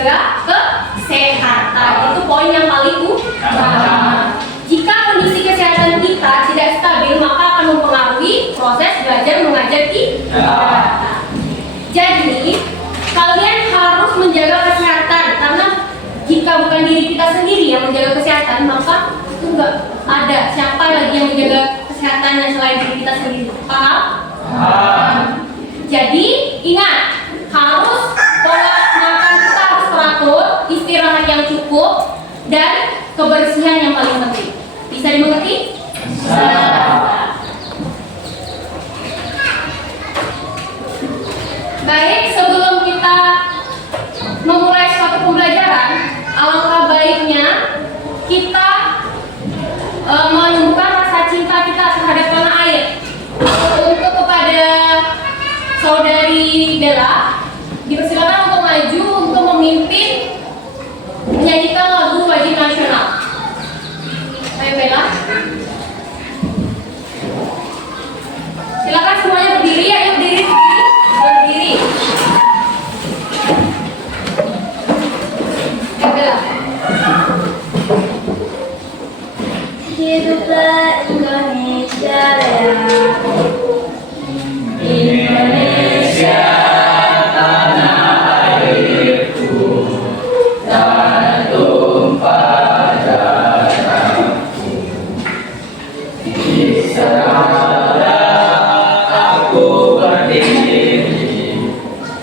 menjaga kesehatan. Itu poin yang paling utama. Jika kondisi kesehatan kita tidak stabil, maka akan mempengaruhi proses belajar mengajar kita. Jadi, kalian harus menjaga kesehatan, karena jika bukan diri kita sendiri yang menjaga kesehatan, maka itu nggak ada siapa lagi yang menjaga kesehatannya selain diri kita sendiri. Paham? Jadi, ingat, harus pola makan kita harus teratur, istirahat yang cukup, dan kebersihan yang paling penting. Bisa dimengerti? Bisa. Baik, sebelum kita memulai suatu pembelajaran, alangkah baiknya kita menumbuhkan rasa cinta kita terhadap tanah air. Untuk kepada saudari Bella, dipersilakan untuk maju untuk memimpin menyanyikan lagu wajib nasional. Ayo Bella. Silakan semuanya berdiri, ayo berdiri. Berdiri. Ayo Bella. Hiduplah Indonesia Raya. Indonesia tanah airku, tanah tumpah darahku. Di sana aku berdiri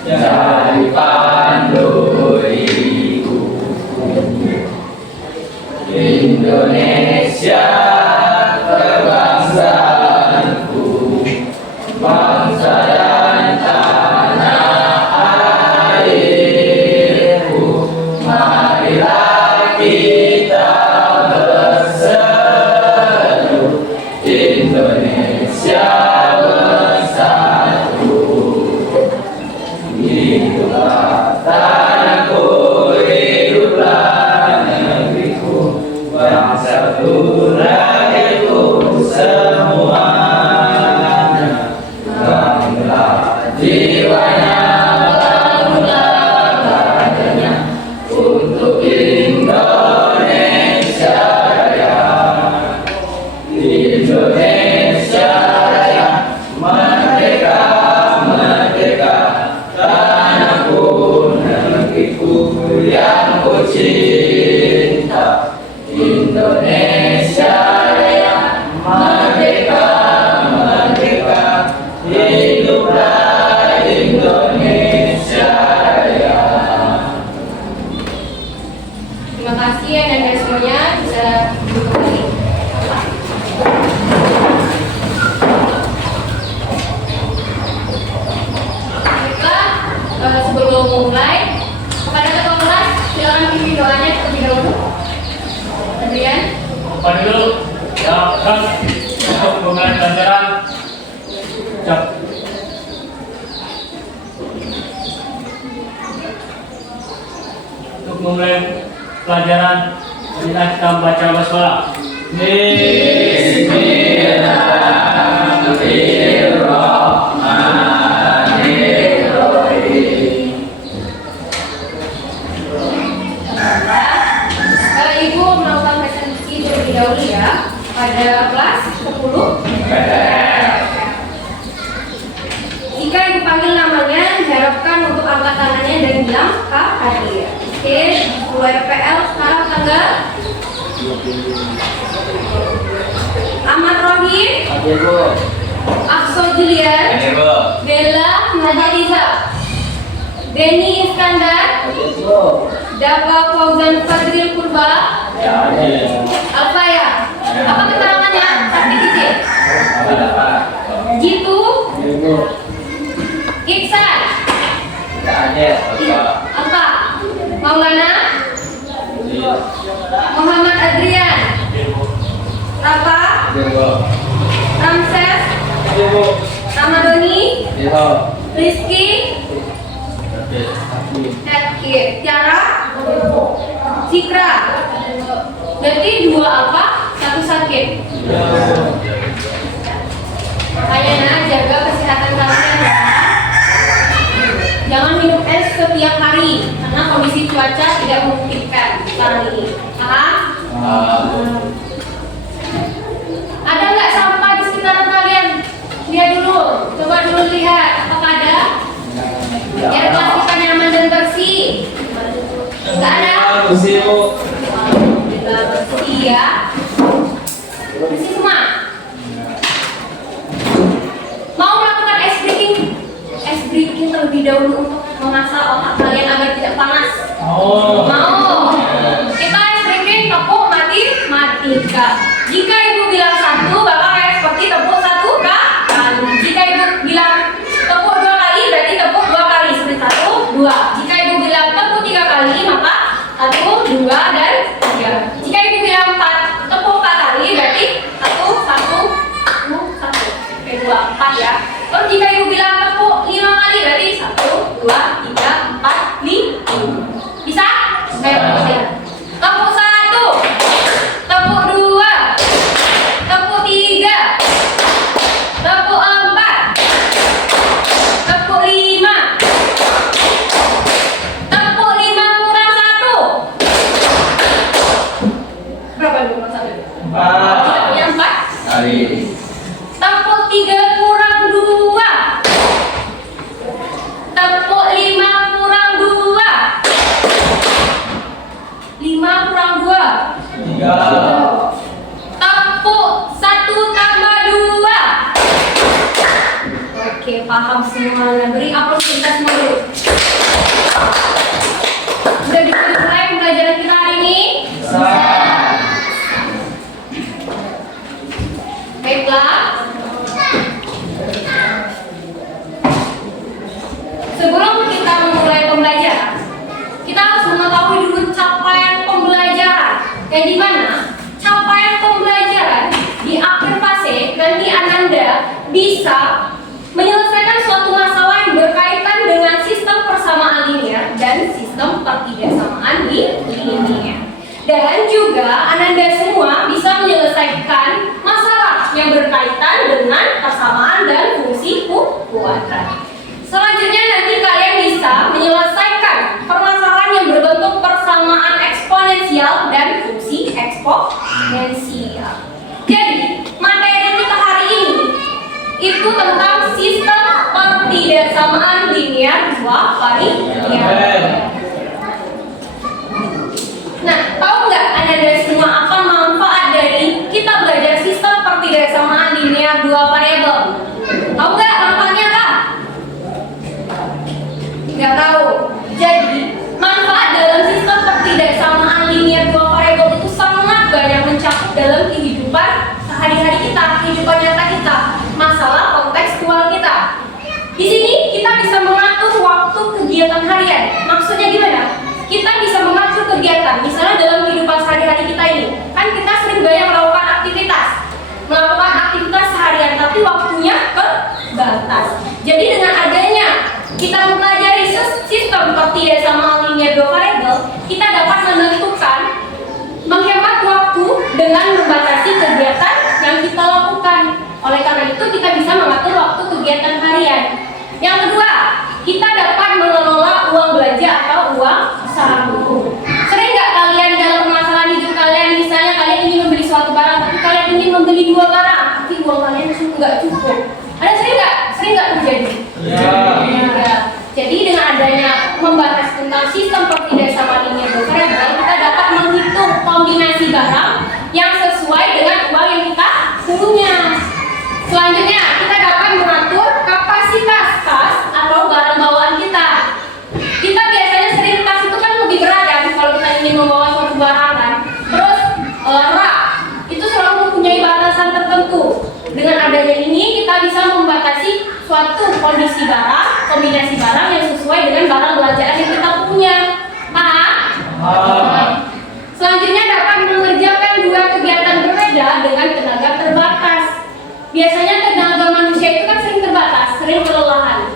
jadi pandu ibu. Indonesia kebangsaanku, bangsa dan tanah airku. Marilah kita berseru, Indonesia bersatu. Hiduplah tanahku, hiduplah negeriku, bersatu rakyatku semuanya. Bangunlah jiwanya, bangunlah badannya untuk Indonesia Raya. Indonesia Raya, merdeka, merdeka, tanahku, negeriku yang ku cinta. Indonesia Raya, merdeka, merdeka, hiduplah Indonesia Raya. Terima kasih ya dan semuanya bisa kembali. Baiklah, sebelum mulai, kepada ketua kelas silakan pimpin doanya terlebih dahulu. Adrian. Apa dulu? Ya, kan untuk memulai pelajaran. Cak. Untuk memulai pelajaran, marilah kita membaca basmalah. Bismillahirrahmanirrahim. Ibu melakukan presentasi terlebih dahulu ya pada kelas 10. Jika ibu panggil namanya, diharapkan untuk angkat tangannya dan bilang Kak Hadir. Oke, URPL sekarang tanggal Ahmad Rohim, Akso Julian, Bella Najariza, Denny Iskandar, Dava Fauzan Fadril Purba, apa ya? Apa keterangannya? Sakti izin. Jitu, Iksan, apa? Maulana, Muhammad Adrian, Rafa, Ramses, Ramadoni, Rizky, Tiara, Cikra. Berarti dua apa? Satu sakit. Makanya nak jaga kesehatan kalian ya. Jangan minum es setiap hari karena karena kondisi cuaca tidak memungkinkan sekarang ini. Paham? Ada nggak sampah di sekitaran kalian? Lihat dulu, coba dulu lihat apakah ada. Biar pastikan nyaman dan bersih. Nggak ada? Bersih, Bu. Alhamdulillah bersih ya. Bersih semua. Mau melakukan ice breaking? Ice breaking terlebih dahulu untuk memasak otak kalian agar tidak panas. Mau? Kita ice breaking, tepuk matikan. Jika ibu bilang 1, bapak kayak seperti tepuk 1 kali. Jika ibu bilang tepuk 2 kali, berarti tepuk 2 kali. Seperti 1, 2. Jika ibu bilang tepuk 3 kali, maka 1, 2, dan 3. Jika ibu bilang tepuk 4 kali, berarti 1, 1, 1. Oke, 2, 4 ya. Terus jika ibu bilang tepuk 5 kali, berarti 1, 2, 3, 4, 5. Bisa? Ayo, bisa. Tepuk 1, tepuk 2, tepuk 3, tepuk 4, tepuk 5, tepuk 5 kurang 1. Berapa dulu kurang 1? Kita punya 4 Kali. Tepuk 3 kurang 2, tepuk 5 kurang 2, 5 kurang 2, 3. tepuk 1 tambah 2. Oke, paham semuanya. Beri aplaus kita semua dulu. Sudah bisa dimulai pembelajaran kita hari ini? Baiklah. Sebelum kita memulai pembelajaran, kita harus mengetahui dulu capaian pembelajaran. Yang dimana capaian pembelajaran di akhir fase nanti Ananda bisa menyelesaikan suatu masalah yang berkaitan dengan sistem persamaan linear dan sistem pertidaksamaan linear. Dan juga Ananda semua bisa menyelesaikan masalah yang berkaitan dengan persamaan dan fungsi kuadrat. Selanjutnya nanti kalian bisa menyelesaikan permasalahan yang berbentuk persamaan eksponensial dan fungsi eksponensial. Jadi, materi kita hari ini itu tentang sistem pertidaksamaan linear dua variabel. Nah, tahu nggak Anda semua apa manfaat dari kita belajar sistem pertidaksamaan linear dua variabel? Tahu nggak manfaatnya apa? Nggak tahu. Jadi, manfaat dalam sistem pertidaksamaan linear dua variabel itu sangat banyak mencakup dalam kehidupan sehari-hari kita, kehidupan nyata kita, masalah kontekstual kita. Di sini kita bisa mengatur waktu kegiatan harian. Maksudnya gimana? Kita bisa mengatur kegiatan, misalnya dalam kehidupan sehari-hari kita ini, kan kita sering banyak melakukan aktivitas seharian, tapi waktunya terbatas. Jadi dengan adanya kita mempelajari sistem pertidaksamaan linear dua variabel, kita dapat menentukan, menghemat waktu dengan membatasi kegiatan yang kita lakukan. Oleh karena itu kita bisa mengatur waktu kegiatan harian. Yang kedua, kita dapat mengelola uang belanja atau uang saku. Sering nggak kalian dalam permasalahan hidup kalian, misalnya kalian ingin membeli suatu barang, tapi kalian ingin membeli 2 barang, tapi uang kalian nggak cukup. Ada sering nggak terjadi? Ya. Jadi dengan adanya membahas tentang sistem pertidaksamaan linear dua variabel, kita dapat menghitung kombinasi barang yang sesuai dengan uang yang kita punya. Selanjutnya, kita dapat mengatur kapasitas kas atau barang bawaan kita. Kita biasanya sering tas itu kan lebih berat kan kalau kita ingin membawa suatu barang kan. Terus rak itu selalu mempunyai batasan tertentu. Dengan adanya ini kita bisa membatasi suatu kondisi barang, kombinasi barang yang sesuai dengan barang belanjaan yang kita punya. Paham? Selanjutnya dapat mengerjakan 2 kegiatan berbeda dengan tenaga terbatas. Biasanya tenaga manusia itu kan sering terbatas, sering kelelahan.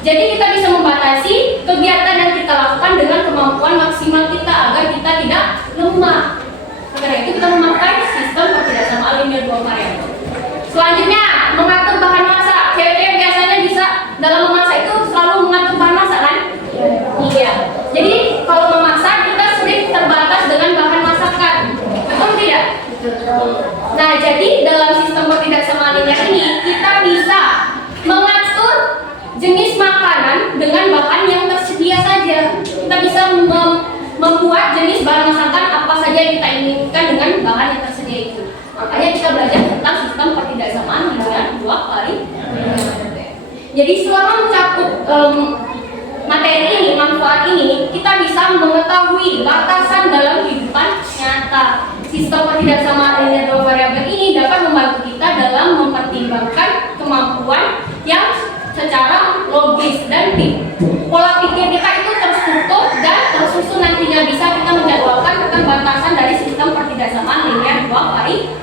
Jadi kita bisa membatasi kegiatan yang kita lakukan dengan kemampuan maksimal kita agar kita tidak lemah. Karena itu kita memakai sistem pertidaksamaan linear dua variabel. Selanjutnya, mengatur bahan masak. Cewek-cewek biasanya bisa dalam memasak itu selalu mengatur bahan masak kan? Iya. Jadi yang kita inginkan dengan bahan yang tersedia itu. Makanya kita belajar tentang sistem pertidaksamaan linear dua variabel. Jadi selama mencakup materi ini, manfaat ini, kita bisa mengetahui batasan dalam kehidupan nyata. Sistem pertidaksamaan linear dua variabel ini dapat membantu kita dalam mempertimbangkan kemampuan yang secara logis dan pola pikir kita itu terstruktur dan tersusun, nantinya bisa kita menjadwalkan tentang batasan dari sistem pertidaksamaan linear dua variabel.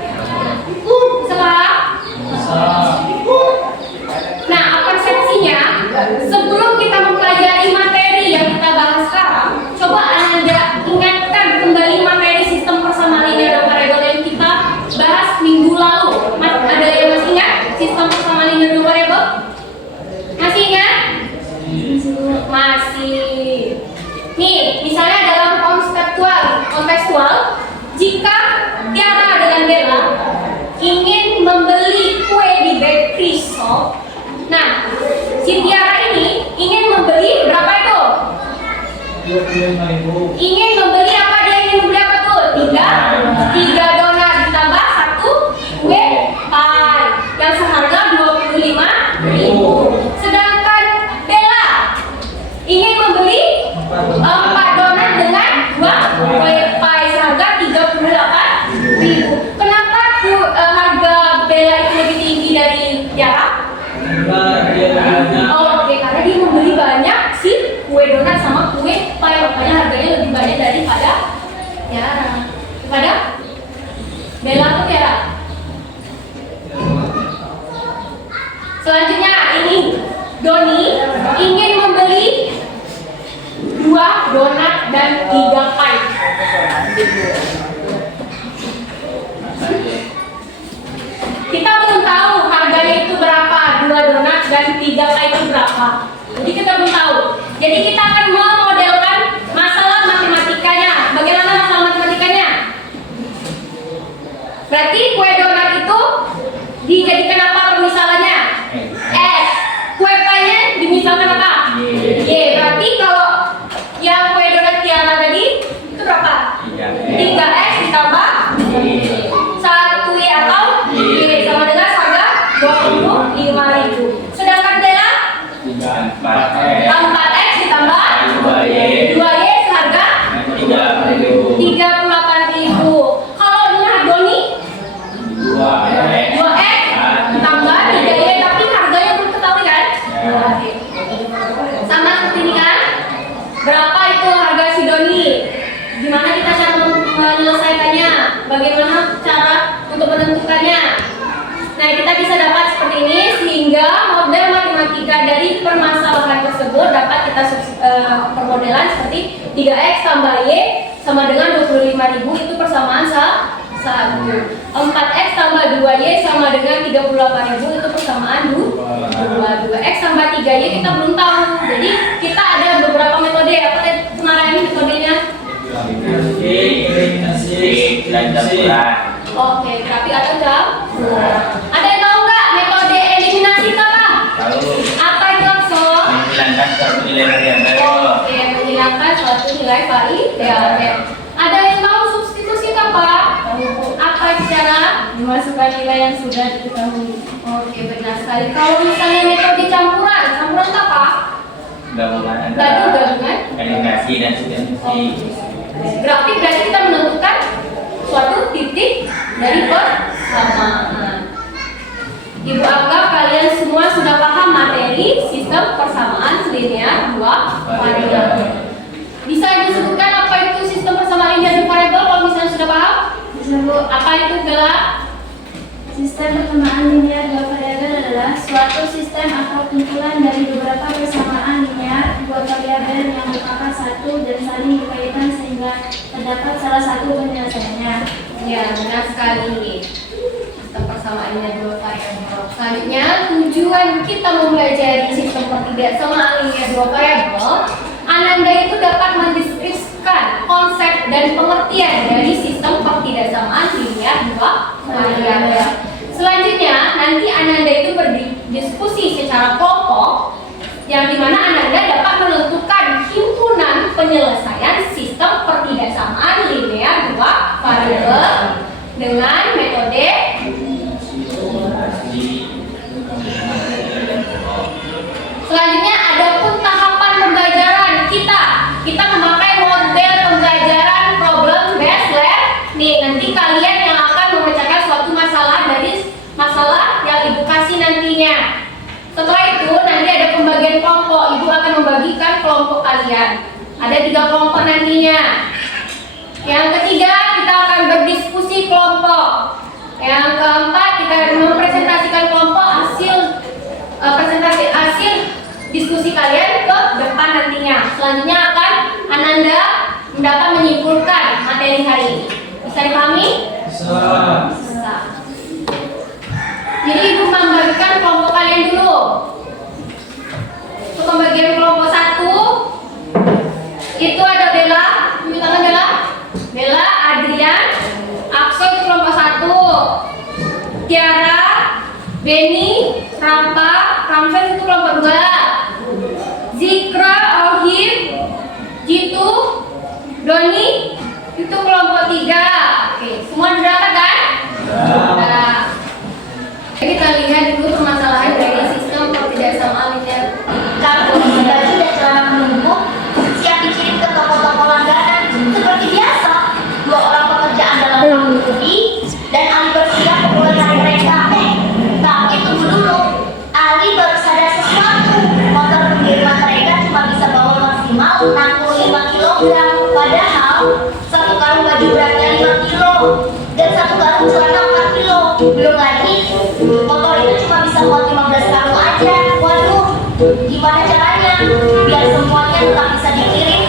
Nah, apa persepsinya? Sebelum kita mempelajari materi yang kita bahas sekarang, coba Anda ingatkan kembali materi sistem persamaan linear dua variabel yang kita bahas minggu lalu. Ada yang masih ingat sistem persamaan linear dua variabel? Masih ingat? Masih. Nih, misalnya dalam kontekstual, jika Tiara dengan Bella ingin membeli kue di bakery shop, nah, si Tiara ini ingin membeli berapa itu? 25.000. Ingin membeli apa? Dia ingin membeli apa tuh? 3 donat ditambah 1 kue pie yang seharga 25.000. Sedangkan Bella ingin membeli 4 donat dengan 2 kue pie seharga 38.000. Kenapa harga Bella itu lebih tinggi dari Tiara? Oke, karena dia membeli banyak si kue donat sama kue pie, makanya harganya lebih banyak daripada Tiara. Daripada Bella atau Tiara? Selanjutnya ini Doni ingin membeli 2 donat dan 3 pie. Kita belum tahu harganya itu berapa, 2 donat dan 3 pie itu berapa. Jadi kita belum tahu. Jadi kita akan memodelkan masalah matematikanya. Bagaimana masalah matematikanya? Berarti kue donat itu dijadikan apa permisalannya? S. Kue pie-nya dimisalkan apa? Y. Berarti kalau yang kue donat Tiara tadi itu berapa? 3x ditambah 1 Y atau Y sama dengan harga 25.000. Sedangkan Bella 4x ditambah 2Y seharga 38.000. Kalau dengan Doni 2x ditambah 3Y, tapi harganya belum ketahui kan? Oke. Sama seperti ini kan? Berapa itu harga si Doni? Gimana kita cara menyelesaikannya? Bagaimana cara untuk menentukannya? Nah, kita bisa dapat seperti ini sehingga model matematika dari permasalahan tersebut dapat kita permodelan seperti 3x tambah y sama dengan 25.000 itu persamaan 1. 4x tambah 2y sama dengan 38.000 itu persamaan 2. 2x tambah 3y kita belum tahu. Jadi kita ada beberapa metode. Apa kemarin metodenya? Oke, tapi atau campuran. Ada yang tahu nggak metode eliminasi apa? Apa itu maksud? Menghilangkan suatu nilai variabel. Oke, menghilangkan suatu nilai variabel. Ada yang tahu substitusi apa? Apa cara memasukkan nilai yang sudah diketahui? Oke, benar sekali. Kalau misalnya metode campuran itu apa? Gabungan antara eliminasi dan substitusi. Grafik berarti kita menentukan suatu titik dari persamaan. Ibu anggap kalian semua sudah paham materi sistem persamaan linear dua variabel. Bisa disebutkan apa itu sistem persamaan linear dua variabel kalau misalnya sudah paham? Bisa Bu. Apa itu Bella? Sistem persamaan linear dua variabel adalah suatu sistem atau kumpulan dari beberapa persamaan linear dua variabel yang merupakan satu dan saling berkaitan sehingga terdapat salah satu penyelesaiannya. Ya, benar sekali. Sistem persamaan linear dua variabel. Selanjutnya, tujuan kita mempelajari sistem pertidaksamaan linear dua variabel, Ananda itu dapat mendeskripsikan konsep dan pengertian dari sistem pertidaksamaan linear dua variabel. Selanjutnya, nanti Ananda itu berdiskusi secara kelompok yang dimana Ananda dapat menentukan himpunan penyelesaian sistem pertidaksamaan linear dua kelompok kalian. Ada 3 kelompok nantinya. Yang ketiga, kita akan berdiskusi kelompok. Yang keempat, kita mempresentasikan kelompok presentasi hasil diskusi kalian ke depan nantinya. Selanjutnya akan Ananda mendapat menyimpulkan materi hari ini. Bisa dipahami? Bisa. Jadi ibu membagikan kelompok kalian dulu. Untuk pembagian kelompok 1 itu ada Bella, tunjuk tangan Bella. Bella, Adrian, Akso itu kelompok 1. Tiara, Benny, Rampa, Ramses itu kelompok 2. Zikra, Ohim, Jitu, Doni itu kelompok 3. Oke, semua terdata kan? Nah, kita lihat dulu permasalahan dari sistem ketidaksamaan linear. Kalau baju dan celana menumpuk, siap dikirim ke toko-toko langganan. Seperti biasa, 2 orang pekerjaan dalam mengikuti dan Ali bersiap memulai hari mereka. Tapi tunggu dulu, Ali baru sadar sesuatu. Motor pengiriman mereka cuma bisa bawa maksimal 65 kg. Padahal 1 karung baju beratnya 5 kilo dan 1 karung celana 4 kilo. Belum lagi, motor itu cuma bisa muat 15 karung aja. Waduh, gimana caranya biar semuanya tetap bisa dikirim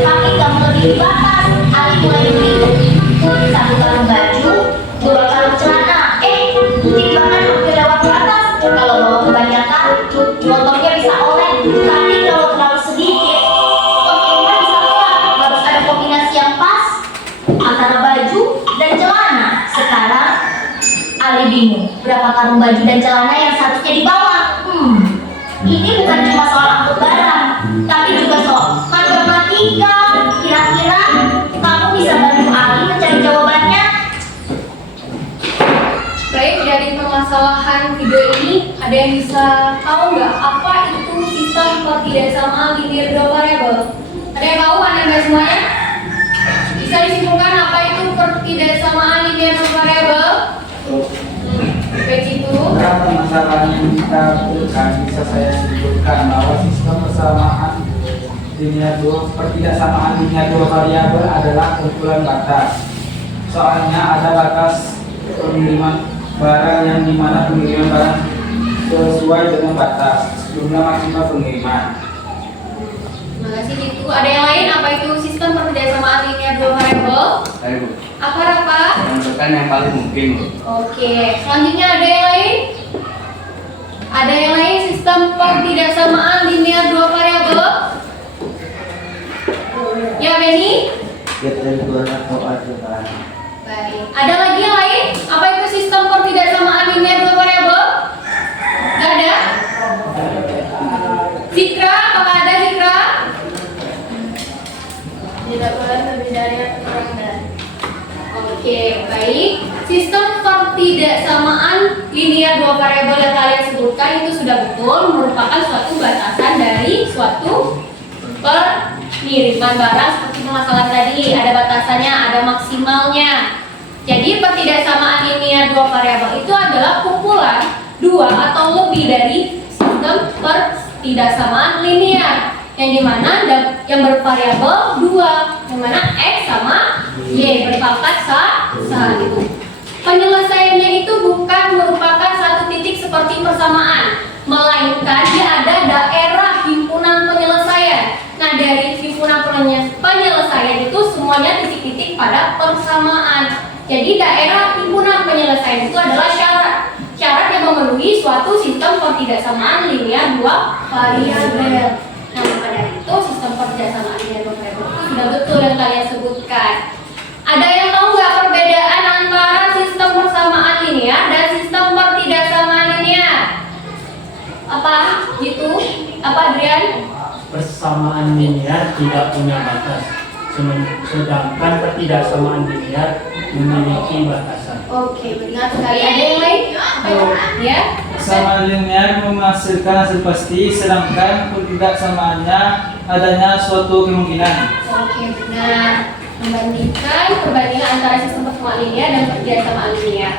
tapi gak melebihi batas? Ali mulai berpikir, 1 karung baju, 2 karung celana, timbangan hampir lewat batas. Kalau bawa kebanyakan, motornya bisa oleng. Tapi kalau terlalu sedikit, pengiriman bisa telat. Harus ada kombinasi yang pas antara baju dan celana. Sekarang Ali bingung berapa karung baju dan celana yang seharusnya dibawa. Ini bukan cuma soal angkut barang, tapi juga soal matematika. Kira-kira kamu bisa bantu Ali mencari jawabannya? Baik, dari permasalahan video ini ada yang bisa tahu nggak apa itu sistem ketidaksamaan linear 2 variabel? Ada yang tahu Anda semuanya? Bisa disimpulkan apa itu ketidaksamaan linear 2 variabel? Baik itu. Permasalahan yang kita berikan bisa saya sebutkan bahwa sistem persamaan linear 2 ketidaksamaan linear 2 variabel adalah kumpulan batas. Soalnya ada batas pengiriman barang yang dimana pengiriman barang sesuai dengan batas jumlah maksimal pengiriman. Terima kasih itu. Ada yang lain apa itu sistem ketidaksamaan linear 2 variabel? Ayo, Apa apa? menentukan yang paling mungkin. Oke, selanjutnya ada yang lain? Ada yang lain sistem ketidaksamaan linear 2 variabel? Ya, Benny? Baik. Ada lagi yang lain? Apa itu sistem ketidaksamaan linear 2 variabel? Gak ada? Zikra, apakah ada Zikra? Tidak boleh lebih dari yang kurang dari. Oke, baik. Sistem ketidaksamaan linear 2 variabel yang kalian sebutkan itu sudah betul merupakan suatu batasan dari suatu pengiriman barang seperti permasalahan tadi. Ada batasannya, ada maksimalnya. Jadi ketidaksamaan linear 2 variabel itu adalah kumpulan 2 atau lebih dari sistem ketidaksamaan linear yang dimana yang bervariabel 2, yang mana X sama Y berpangkat satu. Penyelesaiannya itu bukan merupakan satu titik seperti persamaan, melainkan dia ada daerah himpunan penyelesaian. Nah, dari himpunan penyelesaian itu semuanya titik-titik pada persamaan. Jadi daerah himpunan penyelesaian itu adalah syarat yang memenuhi suatu sistem ketidaksamaan linear 2 variabel. Nah, maka dari itu sistem ketidaksamaan linear 2 variabel itu sudah betul yang kalian sebutkan. Ada yang tahu nggak perbedaan antara sistem persamaan linear dan sistem ketidaksamaan linear? Apa gitu? Apa Adrian? Persamaan linear tidak punya batas, sedangkan ketidaksamaan linear memiliki batasan. Oke, benar sekali. Ada yang lain? Ya? Persamaan linear menghasilkan hasil pasti, sedangkan ketidaksamaannya adanya suatu kemungkinan. Oke, benar. Perbandingan antara sistem persamaan linear dan ketidaksamaan linear.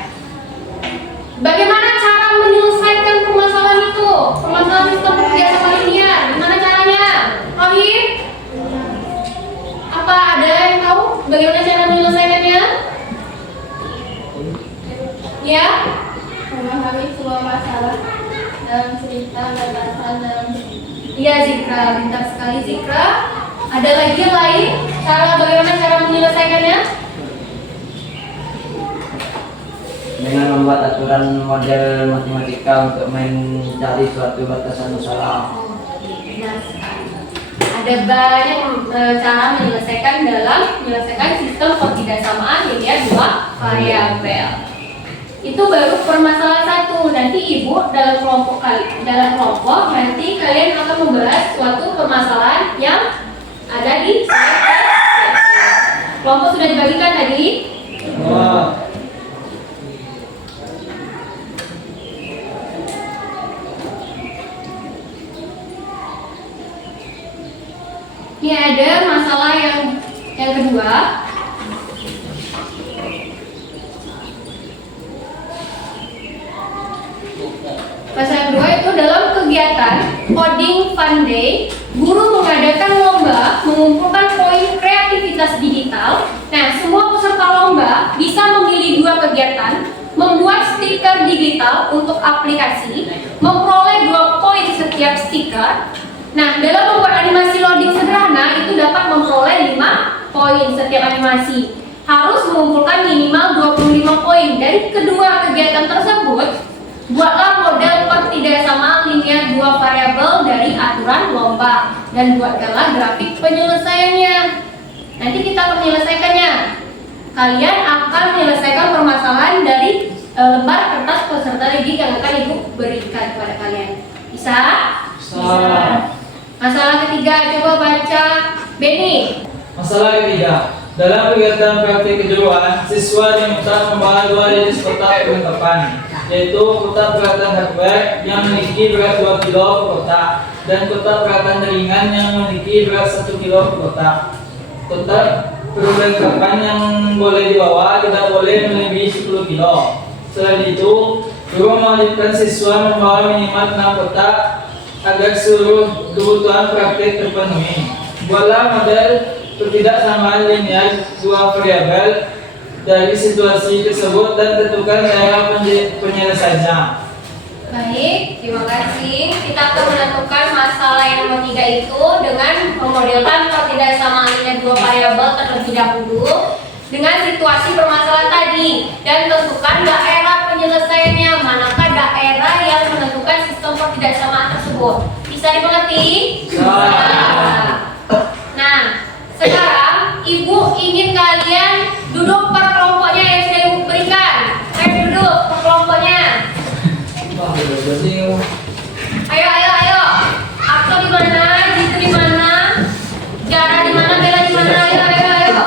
Bagaimana cara menyelesaikan permasalahan itu? Permasalahan sistem ketidaksamaan linear. Gimana caranya? Rohim? Apa ada yang tahu bagaimana cara menyelesaikannya? Ya? Memahami sebuah masalah dalam cerita batasan dalam Iya Zikra, pintar sekali Zikra. Ada lagi yang lain? Bagaimana cara menyelesaikannya? Dengan membuat aturan model matematika untuk mencari suatu batasan masalah. Benar sekali. Ada banyak cara menyelesaikan sistem ketidaksamaan linear dua variabel. Itu baru permasalahan satu. Nanti ibu dalam kelompok nanti kalian akan membahas suatu permasalahan yang ada di kelompok. Sudah dibagikan tadi? Ini ada masalah yang kedua. Masalah kedua itu dalam kegiatan Coding Fun Day, guru mengadakan lomba mengumpulkan poin kreativitas digital. Nah, semua peserta lomba bisa memilih dua kegiatan: membuat stiker digital untuk aplikasi, memperoleh 2 poin setiap stiker. Nah, dalam membuat animasi loading sederhana itu dapat memperoleh 5 poin setiap animasi. Harus mengumpulkan minimal 25 poin. Dari kedua kegiatan tersebut, buatlah model ketidaksamaan linear dua variabel dari aturan lomba dan buatkanlah grafik penyelesaiannya. Nanti kita akan menyelesaikannya. Kalian akan menyelesaikan permasalahan dari lembar kertas peserta didik yang akan ibu berikan kepada kalian. Bisa? Bisa. Masalah ketiga, coba baca Benny. Masalah ketiga, dalam kegiatan praktik kejuruan, siswa diminta membawa 2 jenis kotak perlengkapan, yaitu kotak peralatan hardware yang memiliki berat 2 kg per kotak dan kotak peralatan ringan yang memiliki berat 1 kg per kotak. Kotak perlengkapan yang boleh dibawa tidak boleh melebihi 10 kg. Selain itu, guru mewajibkan siswa membawa minimal 6 kotak agar seluruh kebutuhan praktik terpenuhi. Buatlah model ketidaksamaan linear dua variabel dari situasi tersebut dan tentukan cara penyelesaiannya. Baik, terima kasih. Kita akan menentukan masalah yang nomor 3 itu dengan memodelkan ketidaksamaan linear dua variabel terlebih dahulu dengan situasi permasalahan tadi dan tentukan daerah penyelesaiannya, manakah daerah yang menentukan sistem ketidaksamaan tersebut. Bisa dimengerti? Bisa. Nah, sekarang ibu ingin kalian duduk per kelompoknya yang sudah ibu berikan. Ayo duduk per kelompoknya. Ayo. Aku di mana? Jitu di mana? Jara di mana? Bella di mana? Ayo.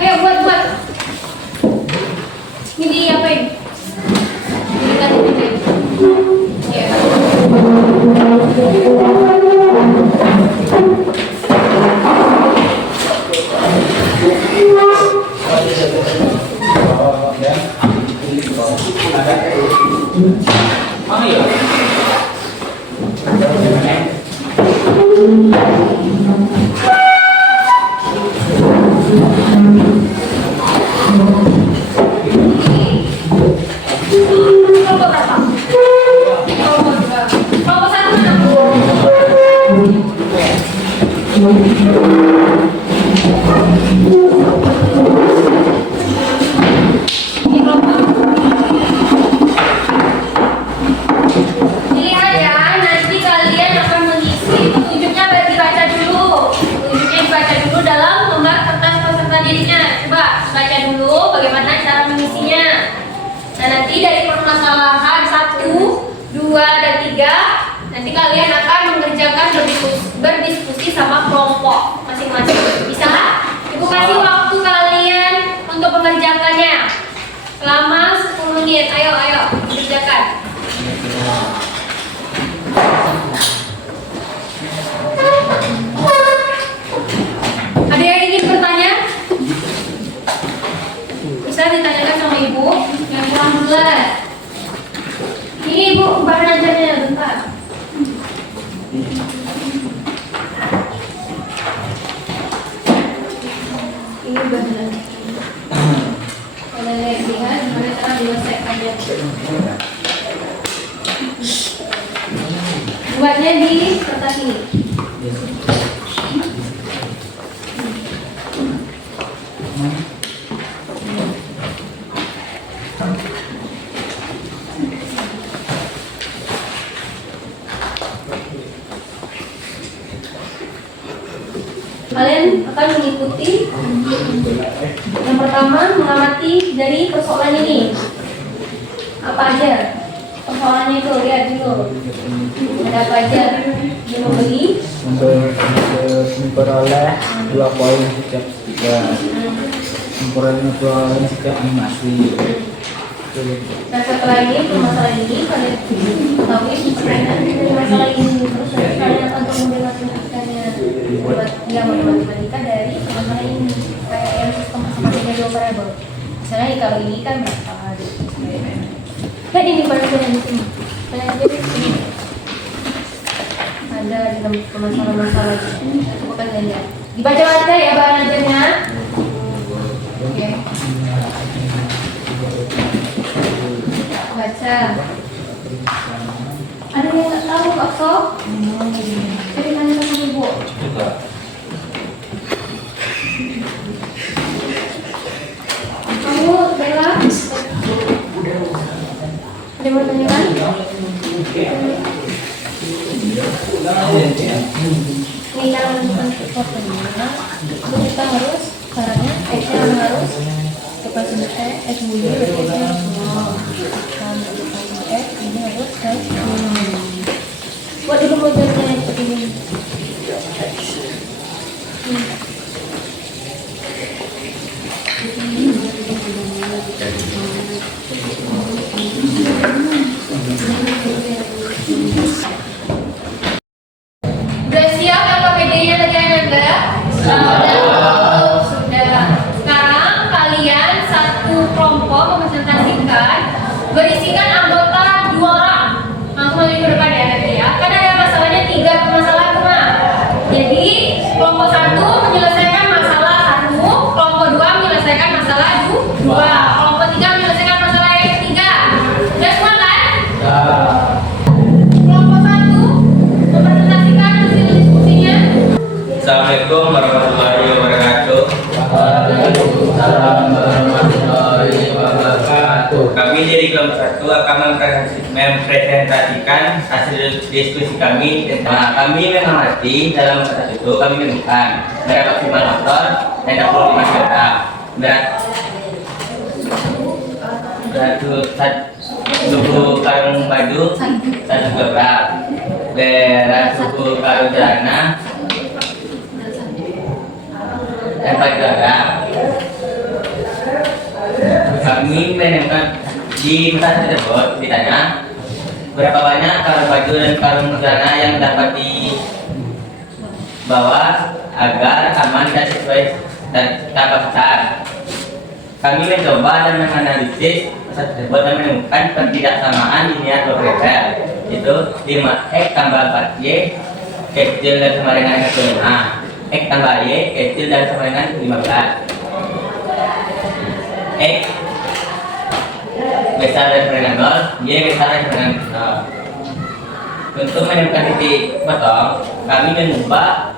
Ayo buat. Ini diapain? Berikan. Ya. Kelompok berapa? Kelompok 2. Kelompok 1 mana? Ini kelompok. Lihat ya, nanti kalian akan mengisi petunjuknya. Dibaca dulu. Petunjuknya dibaca dulu dalam lembar kertas peserta didiknya. Coba baca dulu bagaimana cara mengisinya. Nah, nanti dari permasalahan 1, 2, dan 3 nanti kalian akan mengerjakan berdiskusi sama kelompok masing-masing. Bisa? Ibu kasih waktu kalian untuk mengerjakannya selama 10 menit. Ayo kerjakan. Ada yang ingin bertanya? Bisa ditanyakan sama ibu yang kurang jelas. Ini ibu bahan ajarnya bentar. Kalian akan mengikuti yang pertama, mengamati dari persoalan ini. Apa aja persoalannya itu, lihat dulu. Ada apa aja? Dia membeli. Memperoleh 2 poin setiap 3. Memperoleh 2 poin setiap animasi. Nah setelah ini, masalah ini kalian ketahui pertanyaan dari masalah ini. Terus kalian akan kemudian matematikanya. Buat yang matematika dari masalah ini. Kayak yang sistem matematika 2 variabel. Misalnya kalau ini kan berapa? Lihat ini perhatian di sini. Kalian aja di sini. Ada di dalam masalah-masalah ini. Coba kalian lihat. Dibaca-baca ya bahan ajarnya. Oke. Baca. Ada yang nggak tahu Kak Sof? Jadi tanya sama Ibu. Kamu Bella? Ada yang mau tanyakan? Ini cara menentukan fotonya. Kita harus caranya X-nya harus bukan sumber X bunyi berarti harus nol. X ini harus X. Buat dulu modelnya seperti ini. Udah siap yang KPD-nya tadi Anda? Sudah. Sekarang kalian satu kelompok mempresentasikan berisikan anggota 2 orang. Langsung maju ke depan ya nanti ya. Karena ada masalahnya 3 permasalahan rumah. Jadi kelompok 1 menyelesaikan masalah 1, kelompok 2 menyelesaikan masalah 2, kelompok 3 menyelesaikan masalah yang ketiga. Sudah semua kan? Kelompok 1 mempresentasikan hasil diskusinya. Assalamualaikum warahmatullahi wabarakatuh. Waalaikumsalam warahmatullahi wabarakatuh. Kami dari kelompok 1 akan mempresentasikan hasil diskusi kami. Kami mengamati dalam kertas itu kami menemukan berat maksimal motor 65 kg, berat suhu karung baju 1 kg, berat suhu karung celana 4 kg. Kami menemukan di masa tersebut ditanya berapa banyak karung baju dan karung celana yang dapat dibawa agar aman dan sesuai kapasitas. Kami mencoba dan menganalisis masa tersebut dan menemukan ketidaksamaan linear berbeda, itu 5x tambah 4y kecil dan sama dengan 5, x tambah y kecil dan sama dengan 15, x besar dan sama dengan 0, y besar dan sama dengan 0. Untuk menemukan titik potong, kami mengubah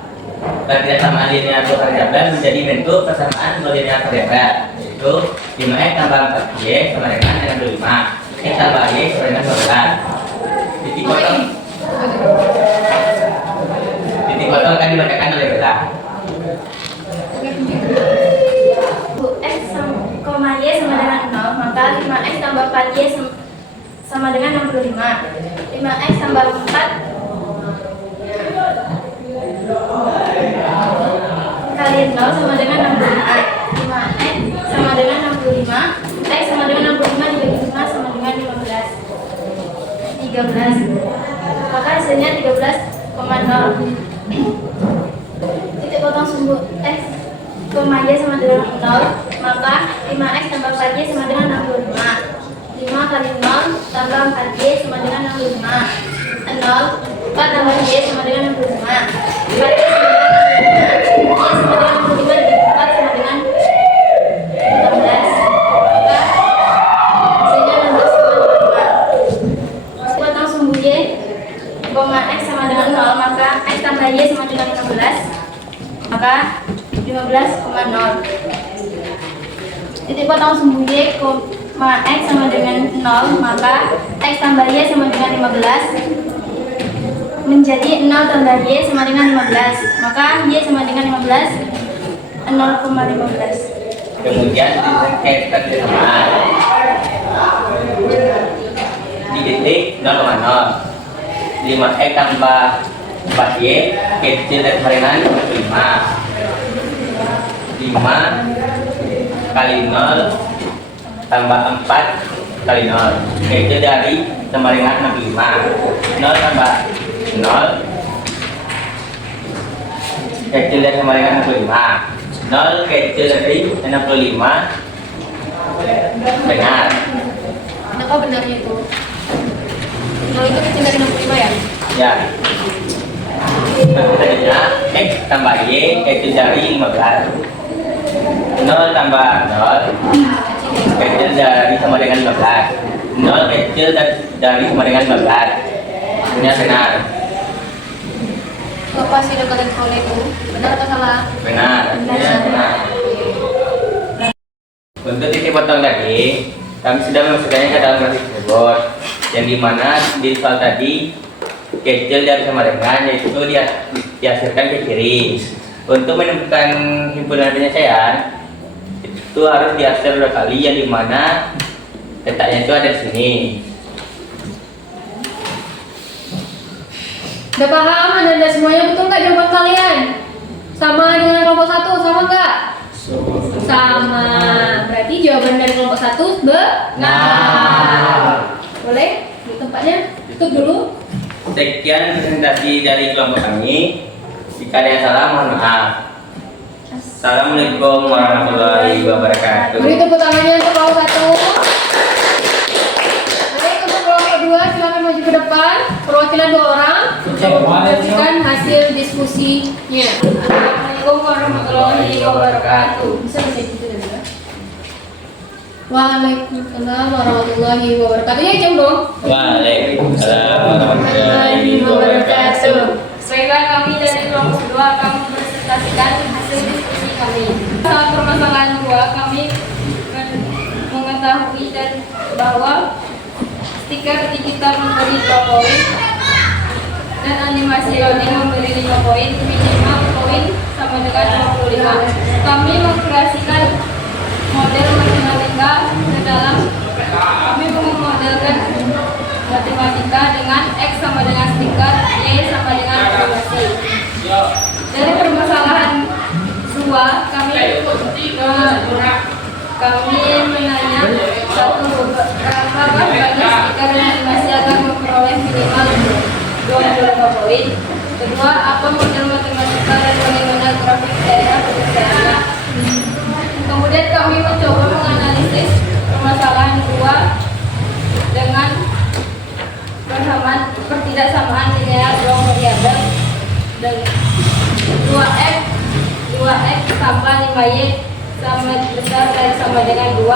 ketidaksamaan linear dua variabel menjadi bentuk persamaan dua linear variabel, yaitu 5x tambah 4y sama dengan 65, x tambah y sama dengan 12. Titik potong akan dibacakan oleh Bella. X sama Y sama dengan 0, maka 5x tambah 4y sama dengan 65. 5x tambah 4 kali 0 sama dengan 65. 5x sama dengan 65. X sama dengan 65 dibagi 5 sama dengan 15. 13. Maka hasilnya 13,0. Titik potong sumbu X, Y sama dengan 0, maka 5x tambah 4y sama dengan 65. 5 kali 0 tambah 4y sama dengan 65. 4 tambah y sama dengan 65. 4y sama dengan 65. Y sama dengan 65 dibagi 4 sama dengan 15. Maka hasilnya 16,5. Potong sumbu y, x sama dengan 0, maka x tambah y sama dengan 15, maka 15,0. Titik potong sumbu y, x sama dengan 0, maka x tambah y sama dengan 15, menjadi 0 tambah Y sama dengan 15. Maka Y sama dengan 15, 0,15. Kemudian dikaitkan kesamaan di titik 0,0. 5x tambah 4y kecil dari saringan 5. 5 kali 0 tambah 4 kali 0 kecil dari samaringan 65. 0 tambah 0 kecil dari samaringan 65. 0 kecil dari 65 benar. Kenapa benarnya itu? 0 itu kecil dari 65 ya? Ya. Selanjutnya x tambah y kecil dari 15. 0 tambah 0 kecil dari sama dengan 15. 0 kecil dari sama dengan 15. Ini benar. Apa sih dekatan oleh itu? Benar atau salah? Benar. Ya, benar. Untuk titik potong tadi, kami sudah memasukkannya ke dalam grafik tersebut, yang dimana di soal tadi kecil dari sama dengan yaitu dihasilkan ke kiri. Untuk menemukan himpunan penyelesaian itu harus dihasil 2 kali, yang dimana letaknya itu ada di sini. Udah paham? Anda semuanya betul nggak jawaban kalian? Sama dengan kelompok 1, sama nggak? Sama. Berarti jawaban dari kelompok 1 benar. Boleh? Di tempatnya tutup dulu. Sekian presentasi dari kelompok kami. Jika ada yang salah, mohon maaf. Assalamualaikum warahmatullahi wabarakatuh. Beri tepuk tangannya untuk kelompok 1. Baik, untuk kelompok 2 silakan maju ke depan. Perwakilan 2 orang untuk mempresentasikan hasil diskusinya. Assalamualaikum warahmatullahi wabarakatuh. Bisa baca gitu ya? Waalaikumsalam warahmatullahi wabarakatuh. Ya, jam dong. Waalaikumsalam warahmatullahi wabarakatuh. Baiklah, kami dari kelompok 2 akan mempresentasikan hasil diskusi kami. Saat permasalahan 2, kami mengetahui dan bahwa stiker digital memberi 2 poin dan animasi loading memberi 5 poin, minimal poin sama dengan 25. Kami mengkreasikan model matematika ke dalam kami memodelkan matematika dengan X sama dengan stiker, Y sama dengan animasi. Dari permasalahan 2, kami menanya satu berapa banyak stiker dan animasi agar memperoleh minimal 25 poin. Kedua, apa model matematika dan bagaimana grafik daerah penyelesaiannya. Kemudian kami mencoba menganalisis permasalahan 2 dengan pertidaksamaan linear 2 variabel dan 2x tambah 5y sama besar dari sama dengan 2,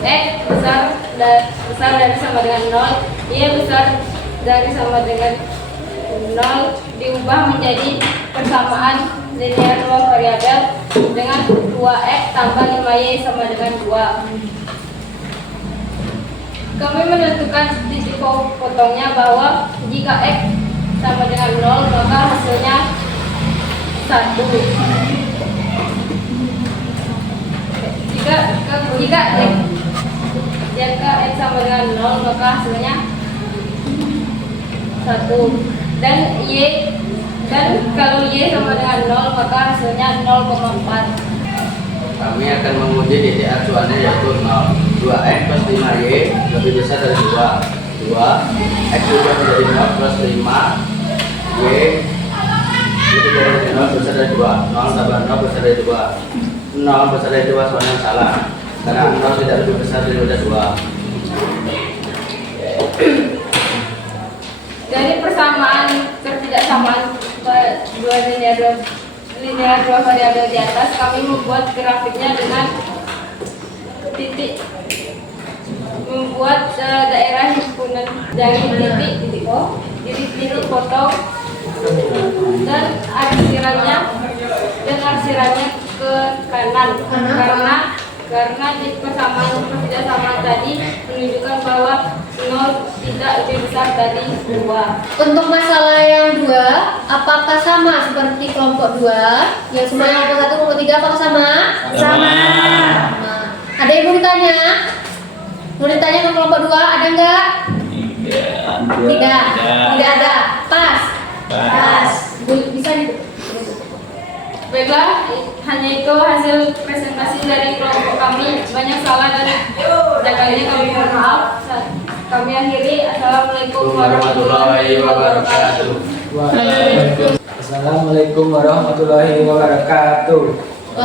x besar dari sama dengan 0, y besar dari sama dengan 0 diubah menjadi persamaan linear 2 variabel dengan 2x tambah 5y sama dengan 2. Kami menentukan titik potongnya bahwa jika x sama dengan 0 maka hasilnya 1. Jika x sama dengan 0 maka hasilnya 1. Dan kalau y sama dengan 0 maka hasilnya 0,4. Kami akan menguji titik acuannya yaitu 0. 2x plus 5y lebih besar dari 2. 2x juga menjadi 0 plus 5 y itu dari 0 besar dari 2. 0 tambah 0 besar dari 2. 0 besar dari 2 soalnya salah karena 0 tidak lebih besar daripada 2. Dari persamaan ketidaksamaan dua linear 2 variabel di atas, kami membuat grafiknya dengan titik, membuat daerah himpunan dari titik potong dan arsirannya ke kanan karena di persamaan ketidaksamaan tadi menunjukkan bahwa 0 tidak lebih besar dari 2. Untuk masalah yang 2, apakah sama seperti kelompok 2? Yang semuanya kelompok 1, kelompok 3 apakah sama? Sama. Nah, ada yang mau ditanya? Mau ditanya ke kelompok 2, ada enggak? Tidak. Tidak ada. Pas. Pas. Bisa gitu. Baiklah, hanya itu hasil presentasi dari kelompok kami. Banyak salah dan kali kami mohon maaf. Kami akhiri. Assalamualaikum warahmatullahi wabarakatuh. Assalamualaikum warahmatullahi wabarakatuh.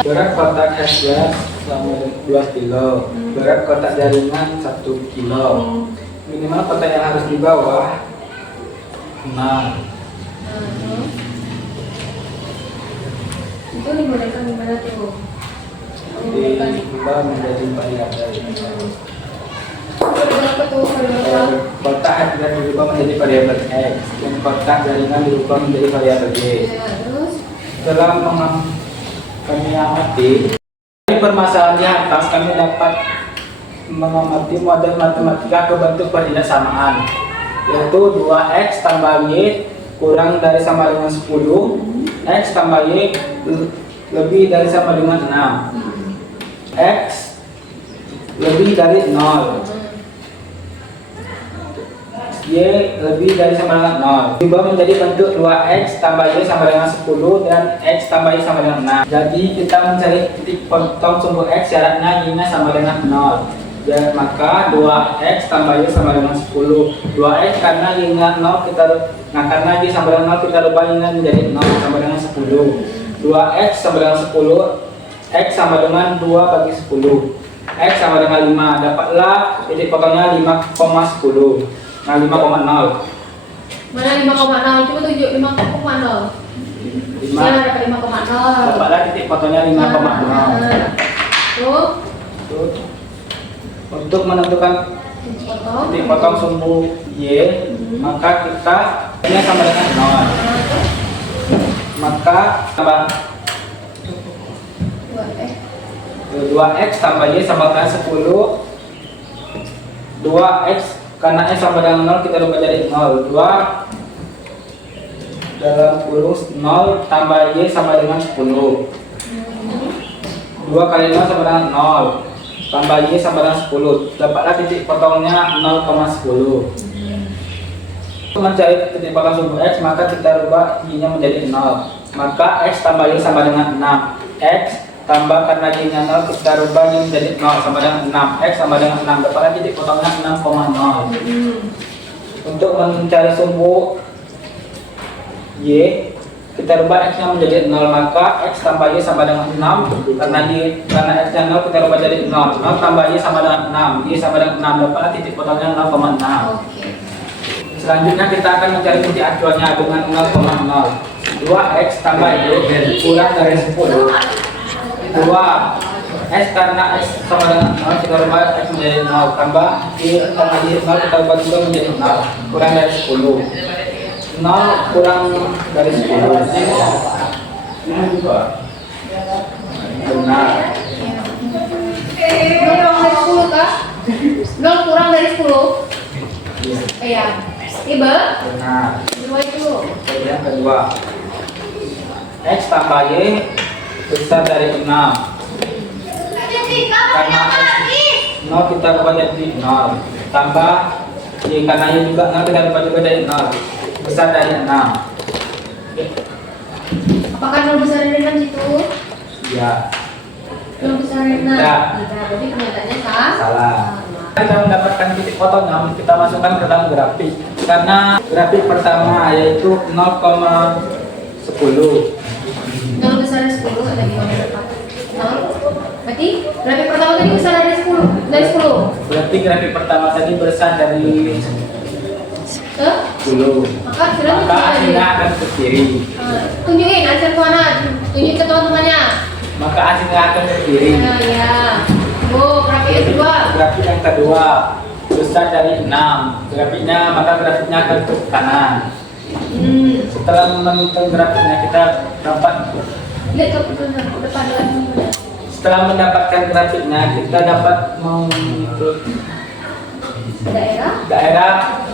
Berat kotak S12 sama 2 kilo. Berat kotak jaringan 1 kilo. Minimal kotak yang harus dibawa 6. Itu dimulaikan gimana tuh? Diubah menjadi variabel. Berapa tuh variabel? Kotak S12 dirubah menjadi variabel X dan kotak jaringan dirubah menjadi variabel Y. Ya, terus Setelah kami amati dari permasalahan di atas, kami dapat mengamati model matematika kebentuk pertidaksamaan, yaitu 2x tambah y kurang dari sama dengan 10, x tambah y lebih dari sama dengan 6, x lebih dari 0, y lebih dari sama dengan 0. Diubah menjadi bentuk 2x tambah y sama dengan 10 dan x tambah y sama dengan 6. Jadi kita mencari titik potong sumbu x, syaratnya y nya sama dengan 0. Ya, maka 2x tambah y sama dengan 10. 2x karena y nya 0 karena y sama dengan 0 kita rubah y nya menjadi 0 sama dengan 10. 2x sama dengan 10, x sama dengan 2 bagi 10, x sama dengan 5. Dapatlah titik potongnya 5,10. Nah, 5,0. mana 5,0? Coba tunjuk 5,0. Ya, dapat 5,0. Dapatlah titik potongnya 5,0. Tuh, Untuk menentukan potong. titik potong sumbu y, maka kita ini sama dengan 0. Maka tambah 2x tambah y sama dengan 10. 2x karena x sama dengan 0 kita rubah jadi 0. 2 dalam kurung 0 tambah y sama dengan 10. 2 kali 0 sama dengan 0 tambah y sama dengan 10. Dapatlah titik potongnya 0,10. Untuk mencari titik potong sumbu x, maka kita rubah y nya menjadi 0. Maka x tambah y sama dengan 6. X tambah karena y nya 0 kita rubah y menjadi 0 sama dengan 6. X sama dengan 6. Dapatlah titik potongnya 6,0. Untuk mencari sumbu y, kita rubah x nya menjadi 0, maka x tambah y sama dengan 6. Karena x nya 0 kita rubah jadi 0. 0 tambah y sama dengan 6. Y sama dengan 6. Dapatlah titik potongnya 0,6. Selanjutnya kita akan mencari titik acuannya dengan 0,0. 2x tambah y kurang dari 10. 2x karena x sama dengan 0 kita rubah x menjadi 0 tambah y tambah y 0 kita rubah juga menjadi 0 kurang dari 10. 0 kurang dari 10 ini juga benar. 0 kurang dari 10 kah? 0 kurang dari 10? Iya. Iba? Benar. Kedua itu. Yang kedua, x tambah y besar dari 6. Karena x 0 kita rubah jadi 0 tambah y karena y juga 0 kita rubah juga jadi 0 besar dari 6. Apakah 0 besar dari 6 itu? Ya, 0 besar dari 6? Tidak. Tidak, berarti pernyataannya sah? salah. Kita mendapatkan titik potongnya, kita masukkan ke dalam grafik. Karena grafik pertama yaitu 0,10. 0 besar dari 10 ada di mana berapa? 0. Berarti grafik pertama tadi besar dari 10? Dari 10? Berarti grafik pertama tadi besar dari 10. Maka sudah Maka hasilnya akan ke kiri. tunjukin hasil ke mana? Tunjuk ke teman-temannya. Maka hasilnya akan ke kiri. Ya, ya. Oh, grafik yang kedua. Grafik yang kedua besar dari 6. Grafiknya maka grafiknya akan ke kanan. Setelah menentukan grafiknya kita dapat. Lihat ke depan lagi. Setelah mendapatkan grafiknya kita dapat mengikut daerah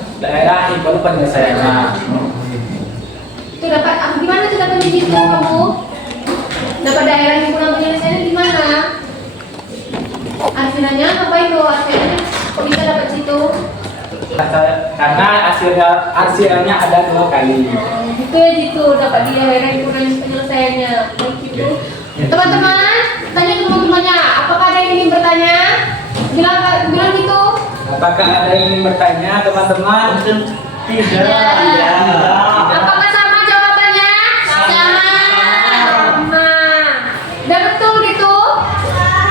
himpunan penyelesaiannya. Itu dapat gimana tuh dapat di situ kamu? Dapat daerah himpunan penyelesaiannya di mana? Arsirannya ngapain tuh arsirannya? Kok bisa dapat situ? Karena arsirannya ada 2 kali. Itu ya situ dapat di daerah himpunan penyelesaiannya. Gitu. Teman-teman, tanya ke teman-temannya, apakah ada yang ingin bertanya? Bilang gitu. Apakah ada yang ingin bertanya, teman-teman? Apakah sama jawabannya? Sama. Udah betul gitu?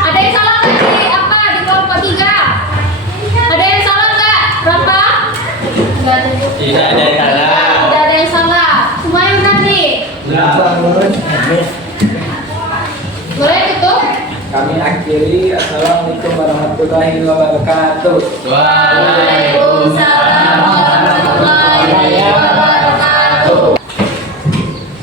Ada yang salah nggak di apa di kelompok 3? Ada yang salah nggak? Berapa? Nggak ada. Tidak ada yang salah. Tidak ada yang salah. Semua yang benar nih. Boleh gitu? Kami akhiri. Assalamualaikum warahmatullahi wabarakatuh. Waalaikumsalam warahmatullahi wabarakatuh.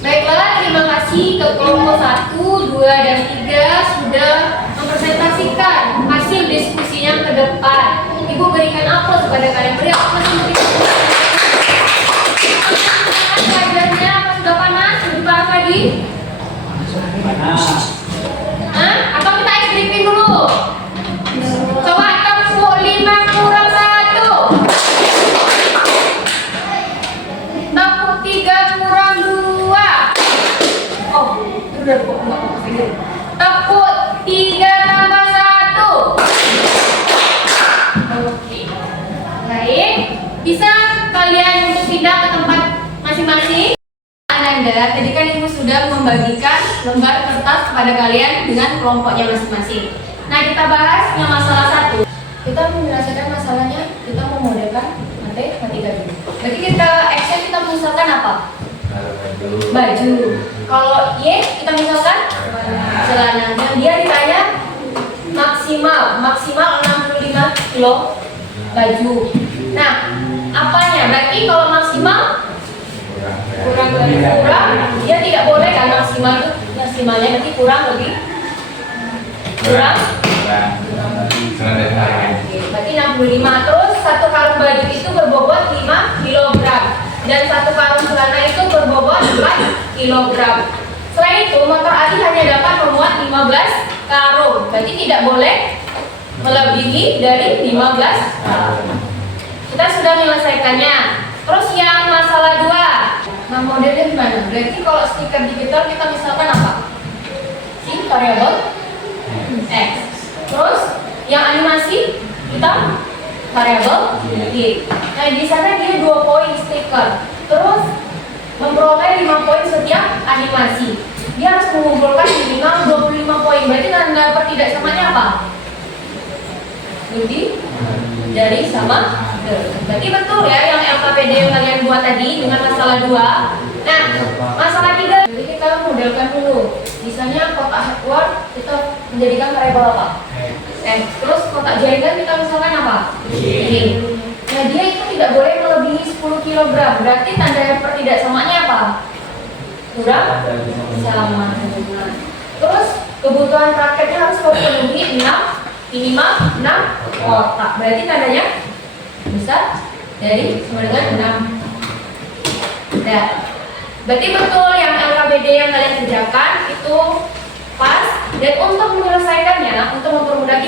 Baiklah, terima kasih ke kelompok 1, 2, dan 3 sudah mempresentasikan hasil diskusinya ke depan. Ibu berikan aplaus kepada kalian. Beri aplaus untuk ibu. Pelajarannya sudah panas? Lebih panas lagi? Hah? Atau kita es briefing dulu? Coba tepuk 5 kurang 1. Tepuk 3 kurang 2. Oh, itu udah tepuk 4. Tepuk 3 tambah 1. Oke. Baik. Bisa kalian untuk pindah ke tempat masing-masing? Ananda, tadi kan ibu sudah membagikan lembar kertas kepada kalian dengan kelompoknya masing-masing. Nah, kita bahas yang masalah 1. Kita menyelesaikan masalahnya, kita memodelkan matematika dulu. Berarti kita action kita misalkan apa? Baju. Kalau Y kita misalkan celana. Dan dia ditanya maksimal 65 kilo baju. Nah, apanya? Berarti kalau maksimal kurang dia tidak boleh kan maksimalnya berarti kurang lebih kurang berarti 65. Terus 1 karung baju itu berbobot 5 kg dan 1 karung celana itu berbobot 4 kg. Selain itu motor Ali hanya dapat memuat 15 karung, berarti tidak boleh melebihi dari 15 karung. Kita sudah menyelesaikannya. Terus yang masalah 2. Nah, modelnya gimana? Berarti kalau stiker digital kita misalkan apa? Si variabel X. Terus yang animasi kita variabel Y. Nah, di sana dia 2 poin stiker. Terus memperoleh 5 poin setiap animasi. Dia harus mengumpulkan minimal 25 poin. Berarti tanda tidak samanya apa? Lebih dari sama. Berarti betul ya yang LKPD yang kalian buat tadi dengan masalah 2. Nah, masalah 3. Jadi kita modelkan dulu. Misalnya kotak hardware kita menjadikan variabel apa? Terus kotak jaringan kita misalkan apa? Ini. Nah, dia itu tidak boleh melebihi 10 kg. Berarti tanda ketidaksamanya apa? Kurang sama. Terus kebutuhan prakteknya harus terpenuhi 6 kotak. Berarti tandanya besar dari sama dengan 6. Nah, berarti betul yang LKPD yang kalian kerjakan itu pas. Dan untuk menyelesaikannya, untuk mempermudah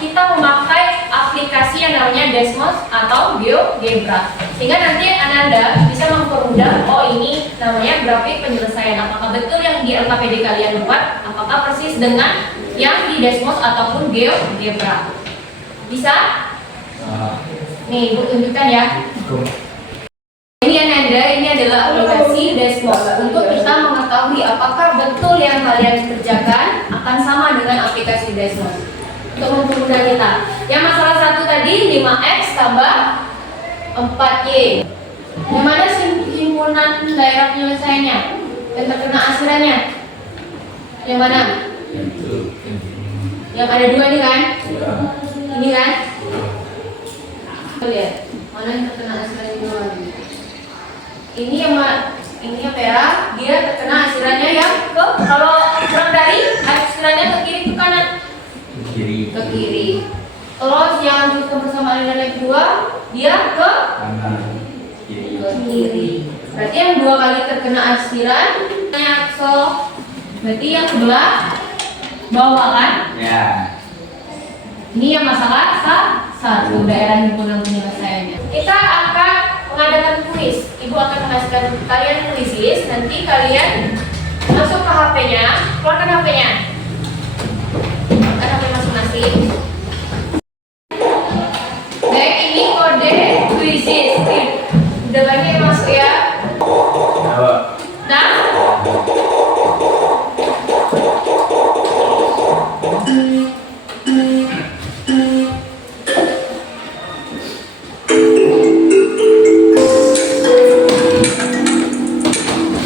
kita memakai aplikasi yang namanya Desmos atau GeoGebra. Sehingga nanti Ananda bisa mempermudah, oh ini namanya grafik penyelesaian. Apakah betul yang di LKPD kalian buat? Apakah persis dengan yang di Desmos ataupun GeoGebra? Bisa? Nih, Ibu tunjukkan ya. Ini Ananda, ini adalah aplikasi Desmos untuk kita mengetahui apakah betul yang kalian kerjakan akan sama dengan aplikasi Desmos. Untuk mempermudah kita. Yang masalah 1 tadi 5X tambah 4Y. Yang mana himpunan daerah penyelesaiannya? Yang terkena asirannya? Yang mana? Yang ada 2 nih kan? Ini kan? Lihat, mana yang terkena asirannya 2? Ini yang merah, dia terkena asirannya yang ke, kalau kurang dari asirannya ke kiri ke kanan? Ke kiri. Terus yang sistem persamaan nilai kedua, dia ke kiri. Berarti yang 2 kali terkena asiran, so berarti yang sebelah bawah kan? Ya. Ini yang masalah satu daerah himpunan penyelesaiannya. Kita akan mengadakan kuis. Ibu akan menghasilkan kalian kuisis. Nanti kalian masuk ke HP-nya, keluarkan HP-nya. Keluarkan HP masing-masing. Baik, ini kode kuisis. Udah banyak yang masuk ya. Nah.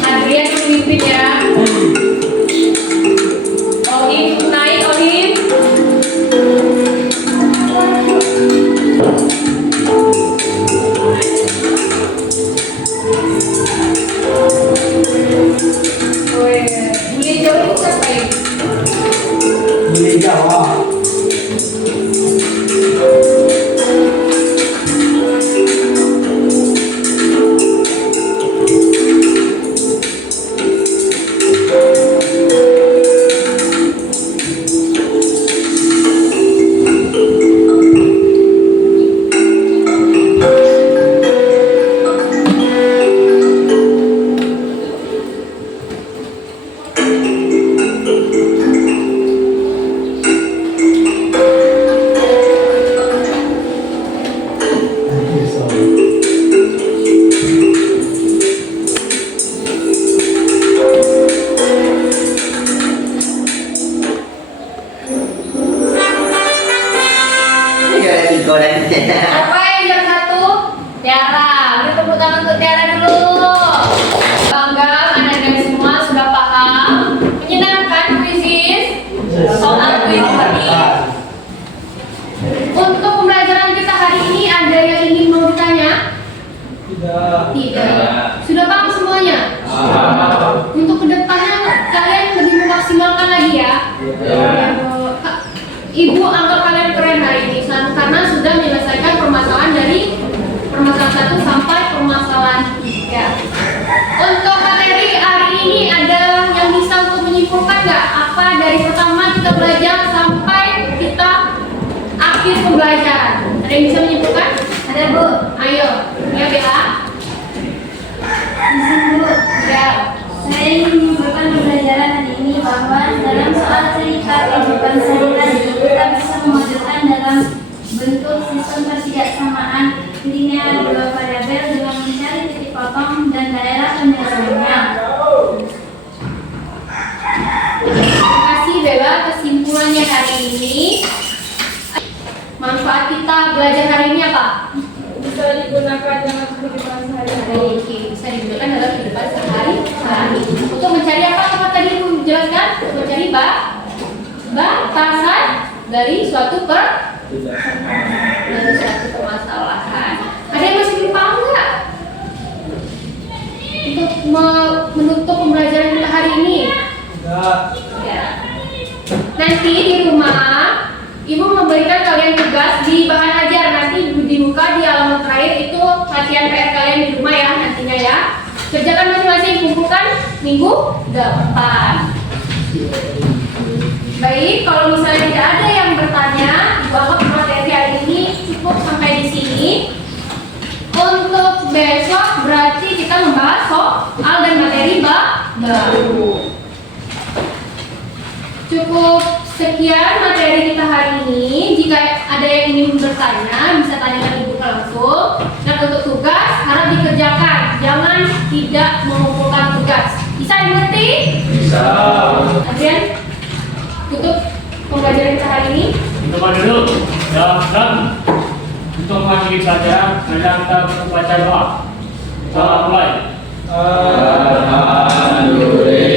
Adrian memimpin ya. Olim naik, Olim. Boleh jauh siapa ya? Boleh jawab. Apa yang satu? Tiara. Beri tepuk tangan untuk Tiara dulu. Bangga, anak-anak semua sudah paham. Menyenangkan kuisis. Soal kuis tadi. Untuk pembelajaran kita hari ini ada yang ingin mau bertanya? Tidak. Sudah paham semuanya? Untuk kedepannya kalian lebih memaksimalkan lagi ya. Ibu anggap kalian keren hari ini karena sudah menyelesaikan permasalahan dari permasalahan 1 sampai permasalahan 3. Untuk materi hari ini ada yang bisa untuk menyimpulkan nggak apa dari pertama kita belajar sampai kita akhir pembelajaran? Ada yang bisa menyimpulkan? Ada Bu. Ayo, ya Bella. Izin Bu. Ya. Saya ingin menyimpulkan pembelajaran hari ini bahwa dalam soal cerita kehidupan sehari-hari kita bisa mewujudkan dalam bentuk sistem ketidaksamaan linear 2 variabel dengan mencari titik potong dan daerah penyelesaiannya. Terima kasih Bella. Kesimpulannya hari ini, manfaat kita belajar hari ini apa? Bisa digunakan dalam kehidupan sehari-hari. Oke, bisa digunakan dalam kehidupan sehari-hari. Untuk mencari apa tadi aku jelaskan? Mencari batasan dari suatu permasalahan. Ada yang masih belum paham nggak? Untuk menutup pembelajaran kita hari ini. Ya. Nanti di rumah Ibu memberikan kalian tugas di bahan ajar, nanti dibuka di halaman terakhir itu latihan PR kalian di rumah ya nantinya ya. Kerjakan masing-masing, kumpulkan minggu depan. Baik, kalau misalnya tidak ada yang bertanya, Ibu anggap materi hari ini cukup sampai di sini. Untuk besok berarti kita membahas soal dan materi baru. Cukup sekian materi kita hari ini. Jika ada yang ingin bertanya, bisa tanyakan Ibu langsung. Dan untuk tugas harap dikerjakan, jangan tidak mengumpulkan tugas. Bisa dimengerti? Bisa. Adrian, tutup pembelajaran kita hari ini. Coba dulu. Dan untuk mengakhiri pelajaran, kalian kita membaca doa. Kita mulai. Alhamdulillah.